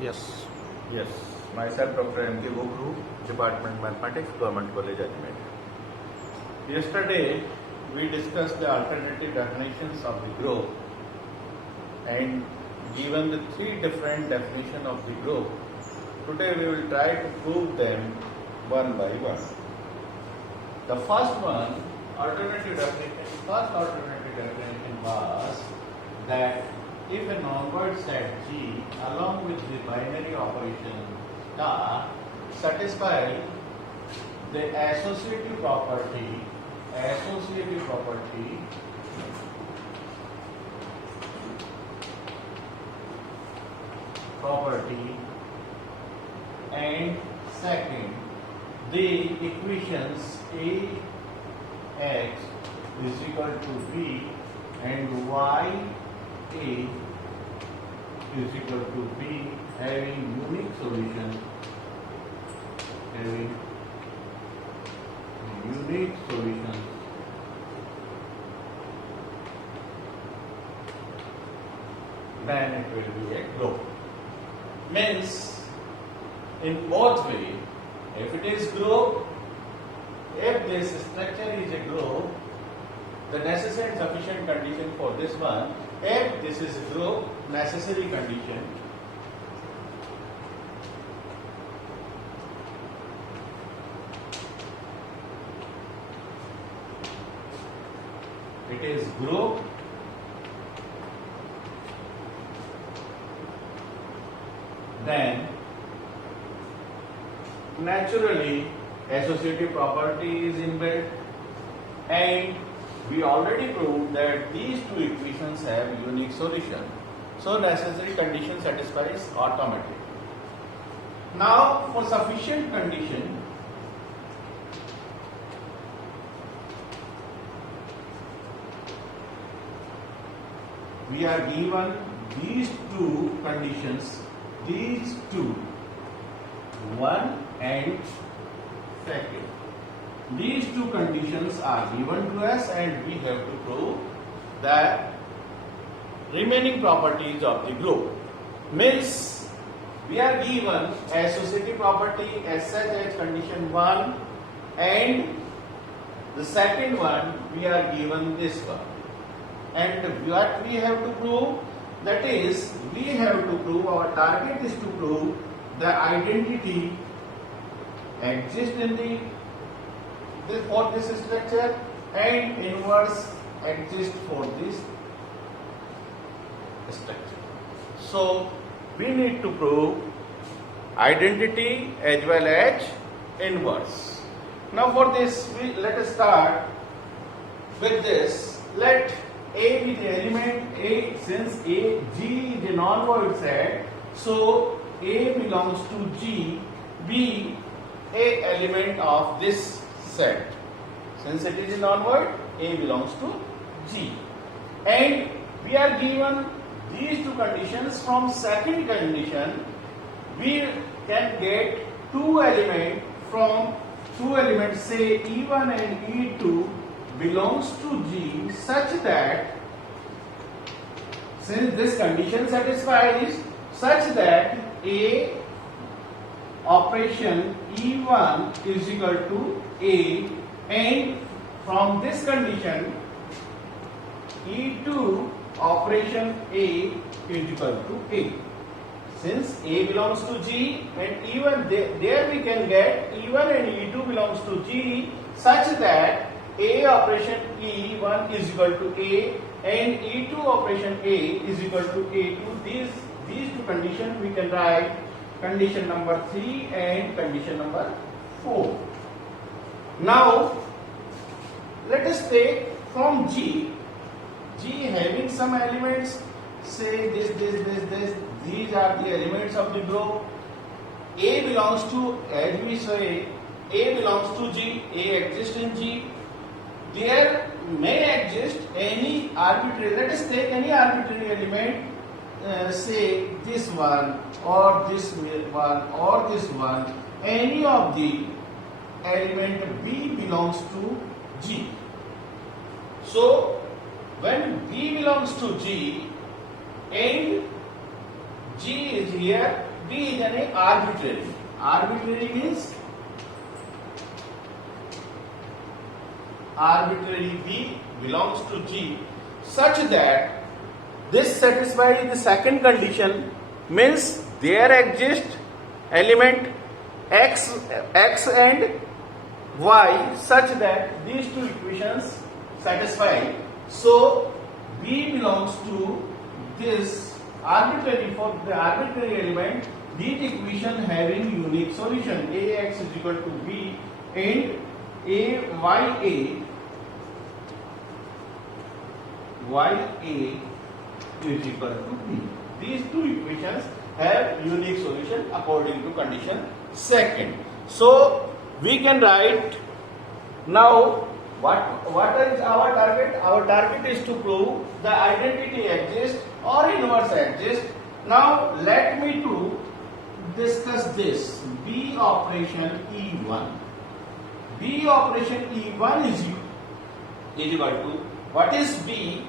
Yes. Yes, myself Dr. M. K. Gokru, Department Mathematics, Government College, Ajmer. Yesterday, we discussed the alternative definitions of the group and given the three different definitions of the group. Today, we will try to prove them one by one. The first one, first alternative definition was that if a non-word set G along with the binary operation star satisfy the associative property and second the equations Ax is equal to B and Y A is equal to B having unique solution then it will be a group. Means in both way, if it is group, if this structure is a group, the necessary and sufficient condition for this one, if this is a group, necessary condition it is group, then naturally associative property is inbuilt, and we already proved that these two equations have unique solution. So necessary condition satisfies automatically. Now for sufficient condition, we are given these two conditions, these two, one and second. These two conditions are given to us and we have to prove the remaining properties of the group. Means we are given associative property as such as condition 1 and the second one we are given this one. And what we have to prove, that is we have to prove, our target is to prove the identity exists in for this structure and inverse exists for this structure. So we need to prove identity as well as inverse. Now for this, let us start with this. Let A be the element A, since G is a non-void set, so A belongs to G, be a element of this set. Since it is a non-void, A belongs to G. And we are given these two conditions. From second condition, we can get two elements from two elements, say E1 and E2 belongs to G, such that since this condition satisfies, such that A operation E1 is equal to A, and from this condition E2 operation A is equal to A. Since A belongs to G and E1, there we can get E1 and E2 belongs to G, such that A operation E1 is equal to A and E2 operation A is equal to A2. These two conditions we can write condition number 3 and condition number 4. Now let us take from G having some elements, say this, these are the elements of the group. A belongs to, as we say, A belongs to G, A exists in G. There may exist any arbitrary, let us take any arbitrary element, say this one or this one or this one, any of the element B belongs to G. So when B belongs to G and G is here, B is an arbitrary. Arbitrary means arbitrary B belongs to G such that this satisfies the second condition, means there exist element x and y such that these two equations satisfy. So B belongs to this arbitrary, for the arbitrary element, these equation having unique solution. Ax is equal to B and Aya is equal to B. These two equations have unique solution according to condition second. So we can write now what is our target? Our target is to prove the identity exists or inverse exists. Now let me to discuss this B operation E1. B operation E1 is equal to, what is B?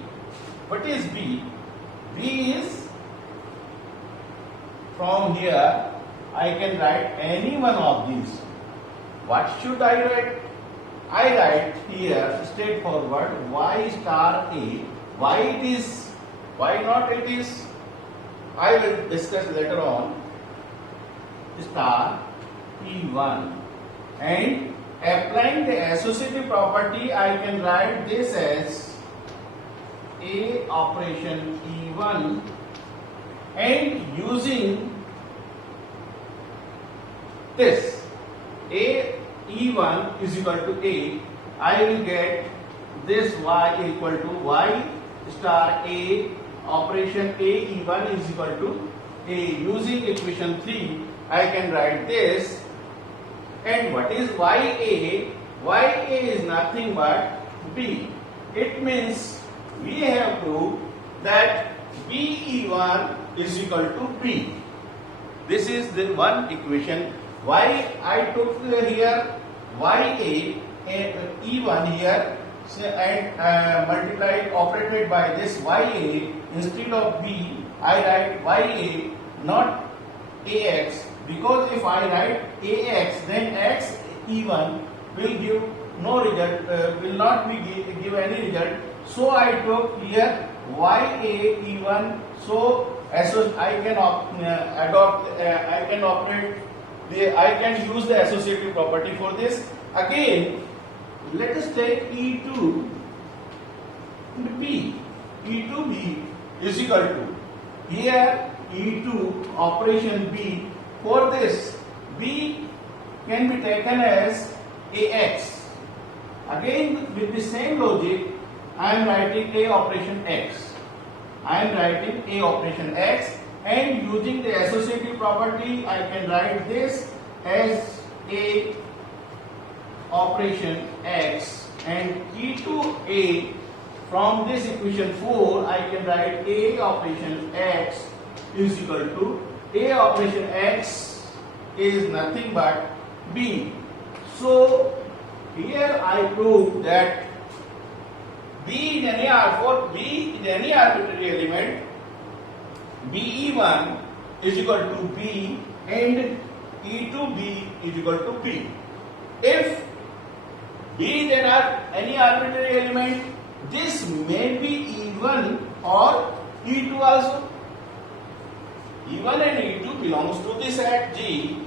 What is B? B is, from here I can write any one of these. What should I write? I write here straightforward y star A. Why it is? Why not it is? I will discuss later on. Star E1, and applying the associative property, I can write this as A operation E1, and using this A E1 is equal to A, I will get this y equal to y star A operation A E1 is equal to A. Using equation 3, I can write this. And what is YA? YA is nothing but B. It means we have proved that BE1 is equal to B. This is the one equation. Why I took here YA and E1 here and multiplied, operated by this YA instead of B, I write YA, not AX. Because if I write AX, then X E1 will give no result, will not be give any result. So I took here YA E1. So I can I can use the associative property for this. Again, let us take E2 B. E2 B is equal to, here E2 operation B. For this, B can be taken as AX. Again, with the same logic, I am writing A operation X. I am writing A operation X, and using the associative property, I can write this as A operation X, and E2A, from this equation 4, I can write A operation X is equal to A operation X is nothing but B. So here I prove that B in any arbitrary element, BE1 is equal to B and E2B is equal to B. If B is any arbitrary element, this may be E1 or E2 also. E1 and E2 belongs to this set G.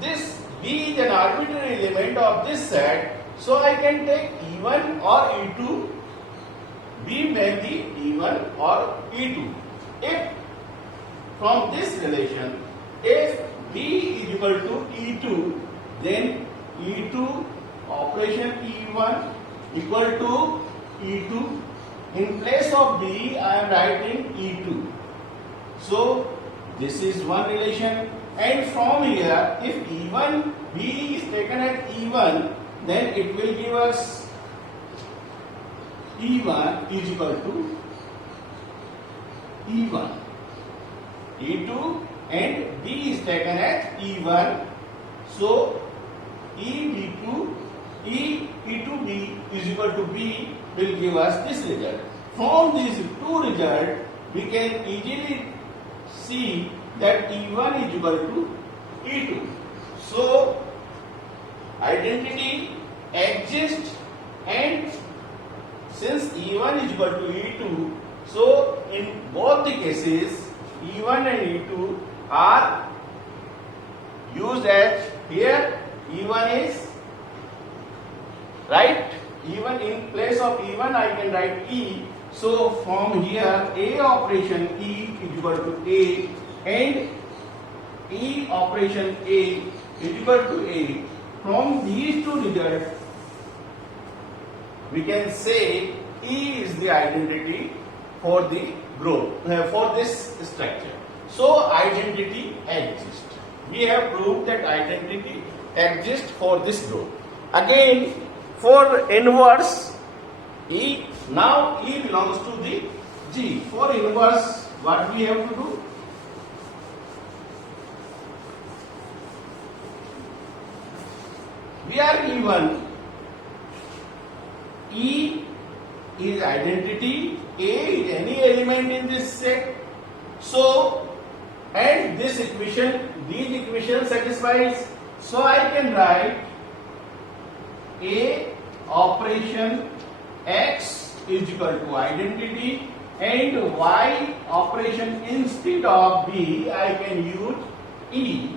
This B is an arbitrary element of this set, so I can take E1 or E2. B may be E1 or E2. If from this relation, if B is equal to E2, then E2 operation E1 equal to E2. In place of B, I am writing E2. So this is one relation, and from here, if E1 B is taken as E1, then it will give us E1 is equal to E1. E2 and B is taken as E1, so E2B is equal to B will give us this result. From these two results, we can easily see that E1 is equal to E2. So identity exists, and since E1 is equal to E2, so in both the cases E1 and E2 are used as, here E1 is right, even in place of E1 I can write E. So from here A operation E is equal to A and E operation A is equal to A. From these two results we can say E is the identity for the group, for this structure. So identity exists. We have proved that identity exists for this group. Again, for inverse E, now E belongs to the G. For inverse, what we have to do? We are given E is identity, A is any element in this set. So, and this equation, these equation satisfies. So I can write A operation X is equal to identity, and Y operation instead of B I can use E.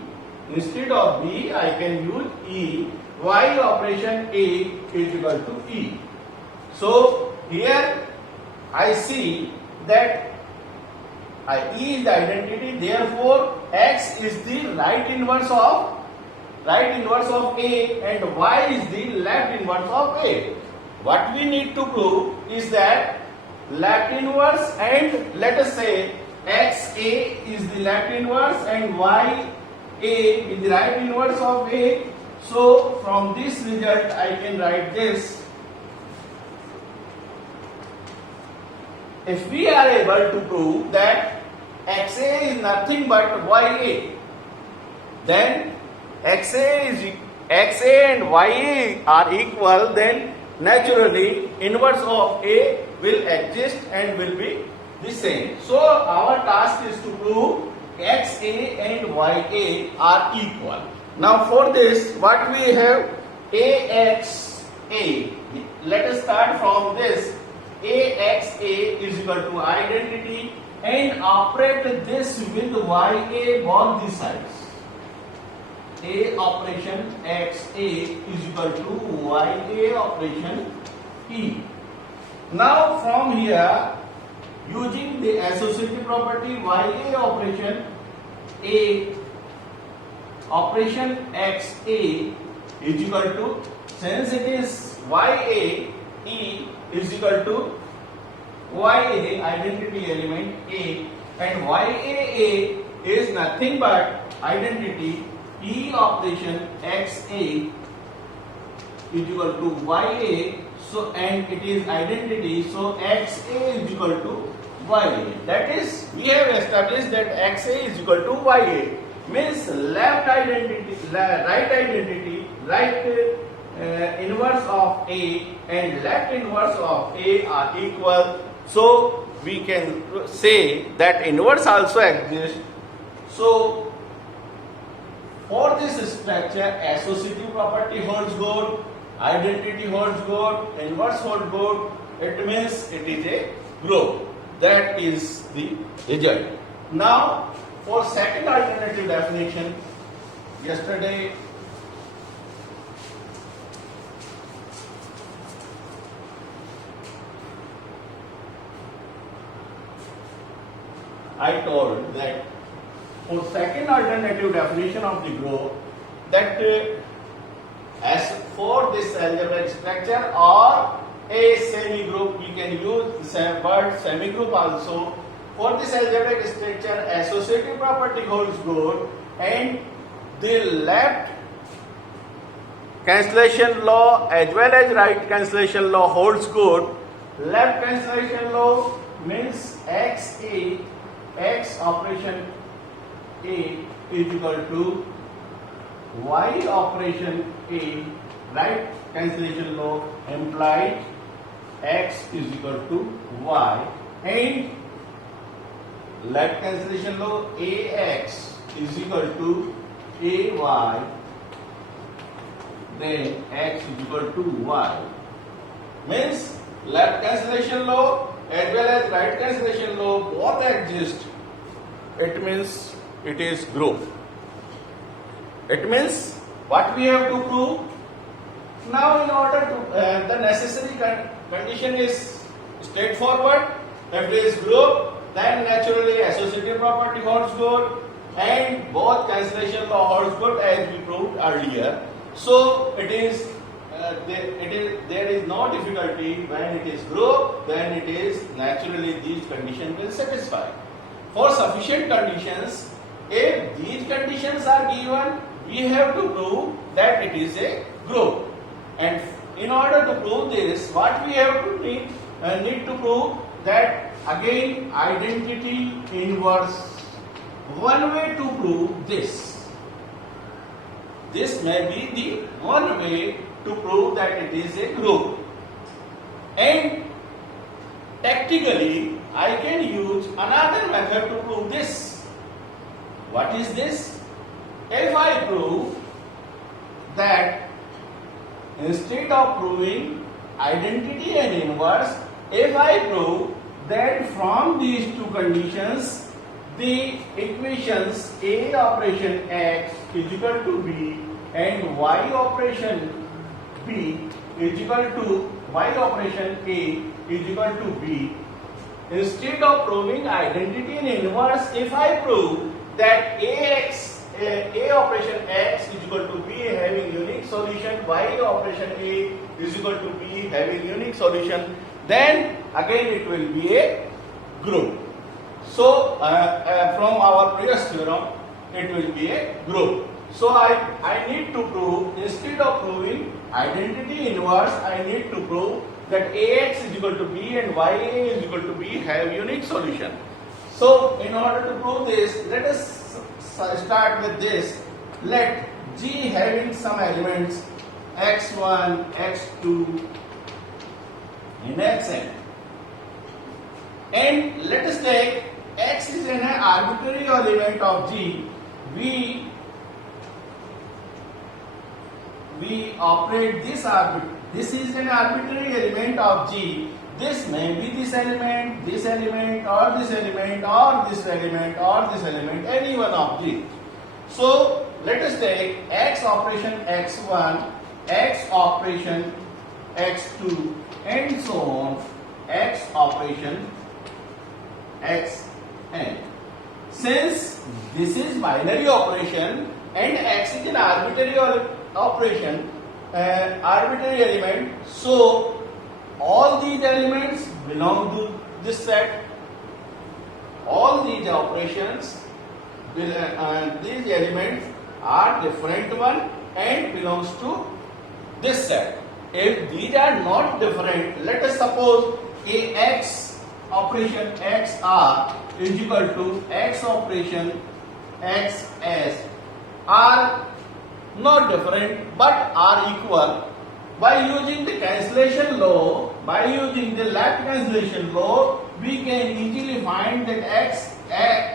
Instead of B I can use E. Y operation A is equal to E. So here I see that E is the identity, therefore X is the right inverse of A and Y is the left inverse of A. What we need to prove is that left inverse, and let us say XA is the left inverse and YA is the right inverse of A. So from this result I can write this. If we are able to prove that XA is nothing but YA, then XA and YA are equal, then naturally inverse of A will exist and will be the same. So our task is to prove XA and YA are equal. Now for this, what we have, AXA. Let us start from this. AXA is equal to identity and operate this with YA both the sides. A operation XA is equal to YA operation E. Now from here, using the associative property, YA operation A operation XA is equal to, since it is YA, E is equal to YA identity element A, and YAA is nothing but identity E operation XA is equal to YA, so and it is identity, so XA is equal to YA. That is, we have established that XA is equal to YA, means left identity, right identity, right inverse of A and left inverse of A are equal. So we can say that inverse also exists. So for this structure, associative property holds good, identity holds good, inverse holds good. It means it is a group. That is the result. Now for second alternative definition, yesterday I told that for second alternative definition of the group, that as for this algebraic structure or a semi-group, we can use the word semi-group also. For this algebraic structure, associative property holds good and the left cancellation law as well as right cancellation law holds good. Left cancellation law means X operation A is equal to Y operation A. Right cancellation law implied X is equal to Y, and left cancellation low, ax is equal to ay, then x is equal to y. Means left cancellation law as well as right cancellation law both exist. It means it is group. It means what we have to prove? Now in order to the necessary condition is straightforward. If it is group, then naturally associative property holds good and both cancellation law holds good as we proved earlier. So it is there is no difficulty when it is group, then it is naturally these conditions will satisfy. For sufficient conditions, if these conditions are given, we have to prove that it is a group. And in order to prove this, what we have to need to prove that again identity inverse. One way to prove this. This may be the one way to prove that it is a group. And tactically, I can use another method to prove this. What is this? If I prove that instead of proving identity and inverse, if I prove that from these two conditions, the equations A operation x is equal to b and y operation b is equal to y operation A is equal to b. Instead of proving identity and inverse, if I prove that A operation x is equal to b having unique solution, y operation A is equal to b having unique solution, then again it will be a group. So from our previous theorem, it will be a group. So I need to prove, instead of proving identity inverse, I need to prove that ax is equal to b and ya is equal to b have unique solution. So in order to prove this, let us start with this. Let G having some elements x1, x2 and xn, and let us take x is an arbitrary element of G. We operate this this is an arbitrary element of G. This may be this element, or this element, or this element, or this element, any one of G. So let us take x operation x1, x operation x2, and so on, x operation xn. Since this is binary operation and x is an arbitrary operation, arbitrary element, so all these elements belong to this set. All these operations, these elements are different one and belongs to this set. If these are not different, let us suppose a x operation xr is equal to x operation xs are not different but are equal. By using the cancellation law, by using the left cancellation law, we can easily find that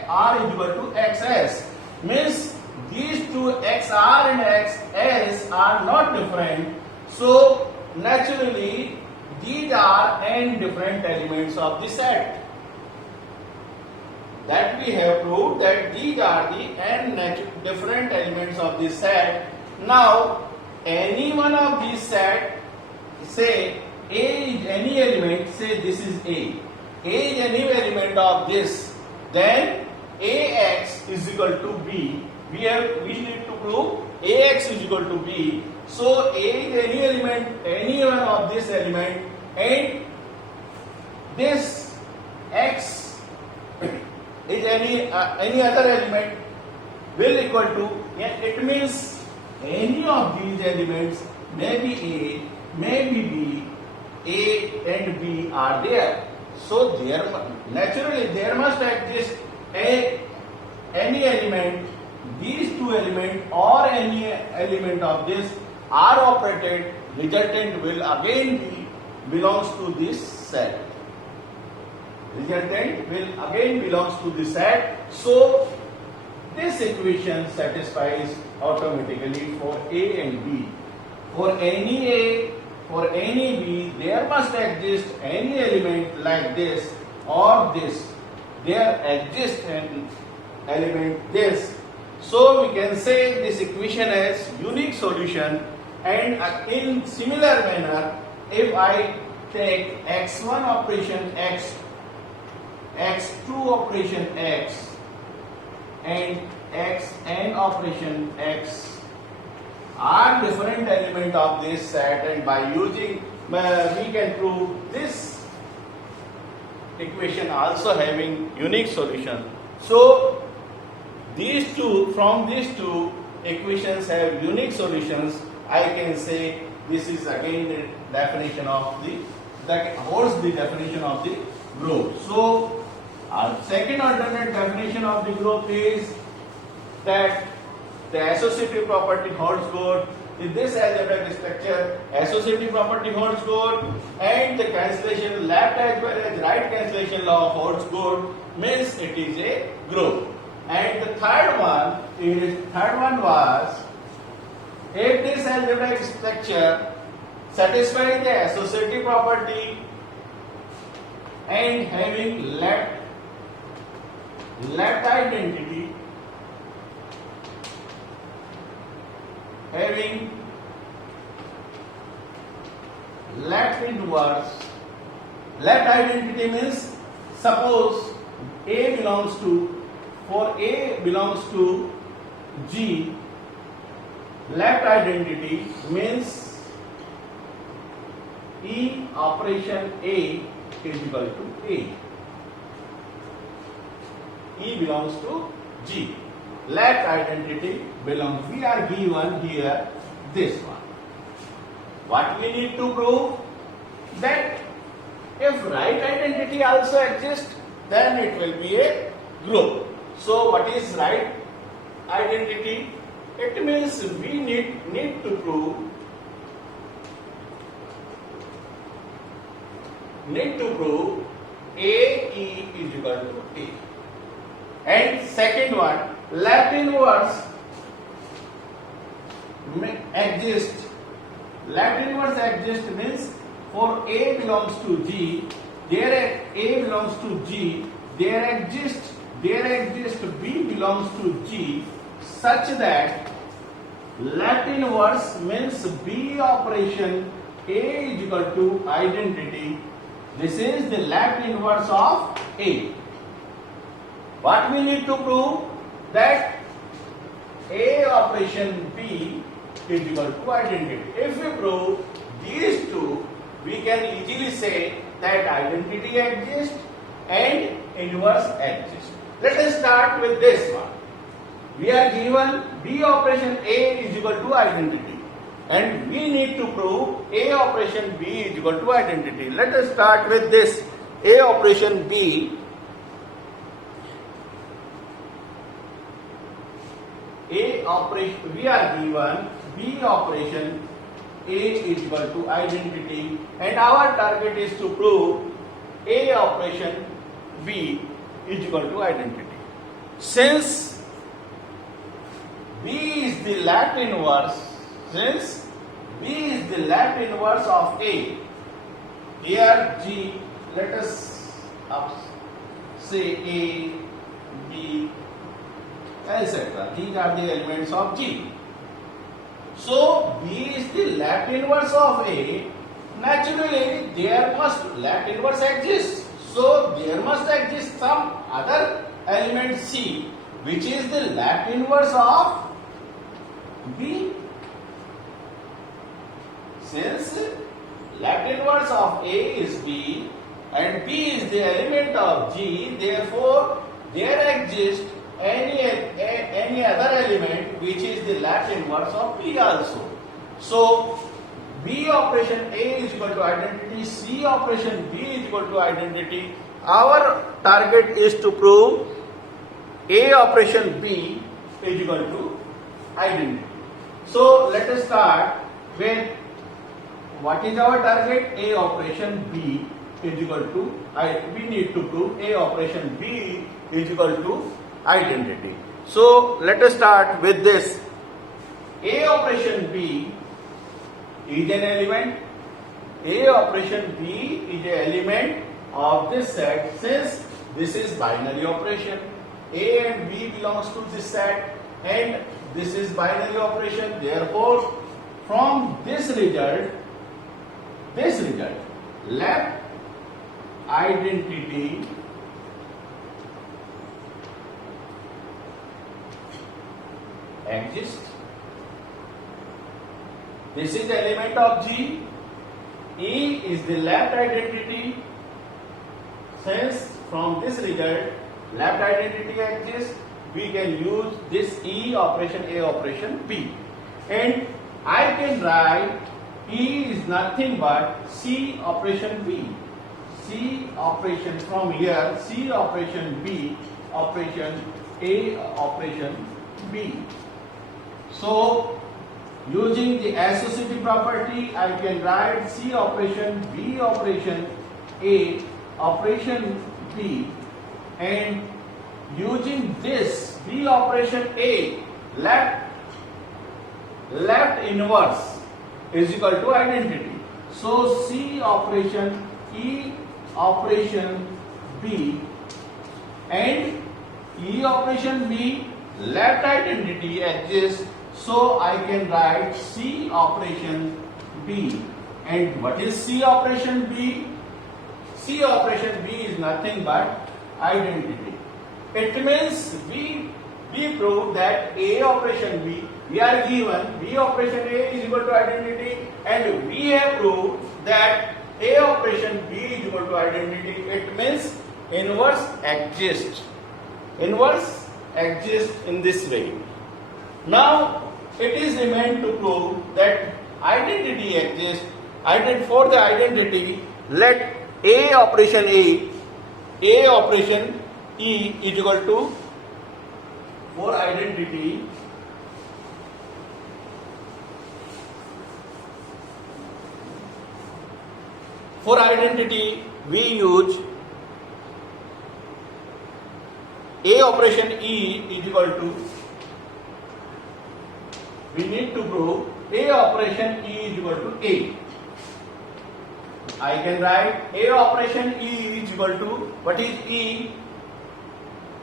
r is equal to xs. Means these two xr and xs are not different. So naturally these are n different elements of the set. That we have proved that these are the n different elements of the set. Now any one of these set, say A is any element, say this is A is any element of this, then Ax is equal to B. We need to prove Ax is equal to B. So A is any element, any one of this element, and this X is any other element will equal to, it means any of these elements may be A, may be B, A and B are there. So naturally there must exist any element, these two elements or any element of this are operated, resultant will again be belongs to this set. resultant will again belongs to the set. So this equation satisfies automatically for A and B. For any A, for any B, there must exist any element like this or this. There exists an element this. So we can say this equation has unique solution, and in similar manner, if I take x1 operation x, x2 operation x, and xn operation x are different element of this set, and by using we can prove this equation also having unique solution. So these two, from these two equations have unique solutions, I can say this is again the definition of the, that holds the definition of the group. So our second alternate definition of the group is that the associative property holds good. In this algebraic structure, associative property holds good, and the cancellation left as well as right cancellation law holds good, means it is a group. And the third one was, if this algebraic structure satisfies the associative property and having left identity, having left inverse, left identity means suppose A belongs to, for A belongs to G, left identity means E operation A is equal to A. E belongs to G. Left identity belongs, we are given here this one. What we need to prove? That if right identity also exists, then it will be a group. So what is right identity? It means we need to prove A, E is equal to A. And second one, left inverse exists. Left inverse exists means for A belongs to G, there A belongs to G, there exists B belongs to G, such that left inverse means B operation A is equal to identity. This is the left inverse of A. What we need to prove? That A operation B is equal to identity. If we prove these two, we can easily say that identity exists and inverse exists. Let us start with this one. We are given B operation A is equal to identity, and we need to prove A operation B is equal to identity. Let us start with this A operation B. A operation, we are given B operation A is equal to identity, and our target is to prove A operation B is equal to identity. Since B is the left inverse, of A, here G, let us say A, B, etc. These are the elements of G. So B is the left inverse of A. Naturally, there must left inverse exist. So there must exist some other element C, which is the left inverse of B. Since left inverse of A is B and B is the element of G, therefore there exists any other element which is the left inverse of B also. So B operation A is equal to identity, C operation B is equal to identity. Our target is to prove A operation B is equal to identity. So let us start with what is our target? A operation B is equal to, we need to prove A operation B is equal to identity. So let us start with this. A operation B is an element. A operation B is an element of this set since this is binary operation. A and B belongs to this set and this is binary operation. Therefore, from this result, left identity exists. This is the element of G. E is the left identity. Since from this result left identity exists, we can use this E operation A operation B. And I can write E is nothing but C operation B. C operation from here, C operation B operation A operation B. So using the associative property, I can write C operation B operation A operation B, and using this B operation A, left inverse is equal to identity. So C operation E operation B and E operation B, left identity exists. So I can write C operation B. And what is C operation B? C operation B is nothing but identity. It means we prove that A operation B, we are given B operation A is equal to identity, and we have proved that A operation B is equal to identity. It means inverse exists. Inverse exists in this way. Now it is remained to prove that identity exists. For the identity, let A operation A operation E is equal to, for identity, we use A operation E is equal to, we need to prove A operation E is equal to A. I can write A operation E is equal to, what is E?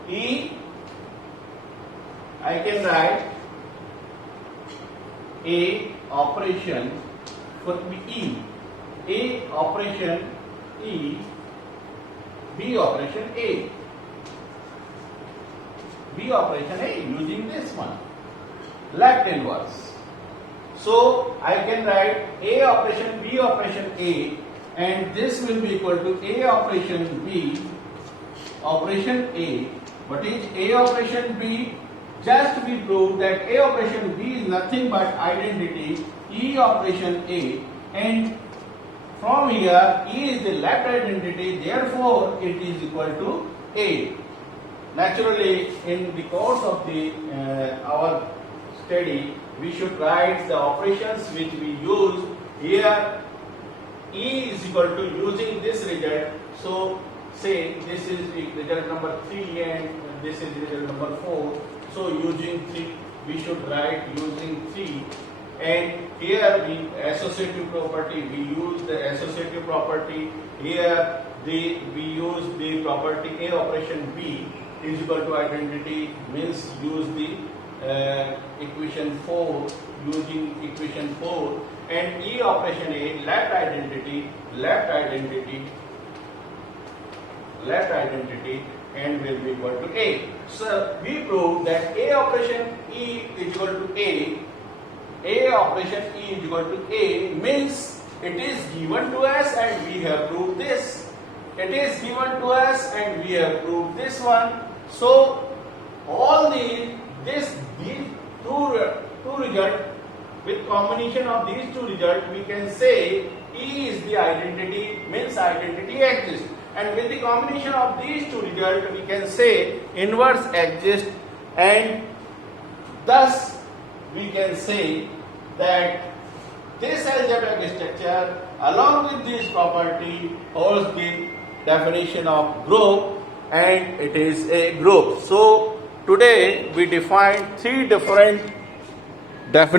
E, I can write A operation for E. A operation E, B operation A. B operation A using this one, left inverse. So I can write A operation B operation A, and this will be equal to A operation B operation A. What is A operation B? Just we prove that A operation B is nothing but identity E operation A, and from here E is the left identity, therefore it is equal to A. Naturally, in the course of the our study, we should write the operations which we use here. E is equal to, using this result, so say this is result number 3 and this is result number 4. So using 3, we should write using 3, and here the associative property, we use the associative property. Here we use the property A operation B is equal to identity, means use the equation 4, using equation 4, and E operation A, left identity, and will be equal to A. So we prove that A operation E is equal to A operation E is equal to A, means it is given to us and we have proved this. It is given to us and we have proved this one. So all these two results, with combination of these two results, we can say E is the identity, means identity exists. And with the combination of these two results, we can say inverse exists, and thus we can say that this algebraic structure along with this property holds the definition of group, and it is a group. So today we defined three different definitions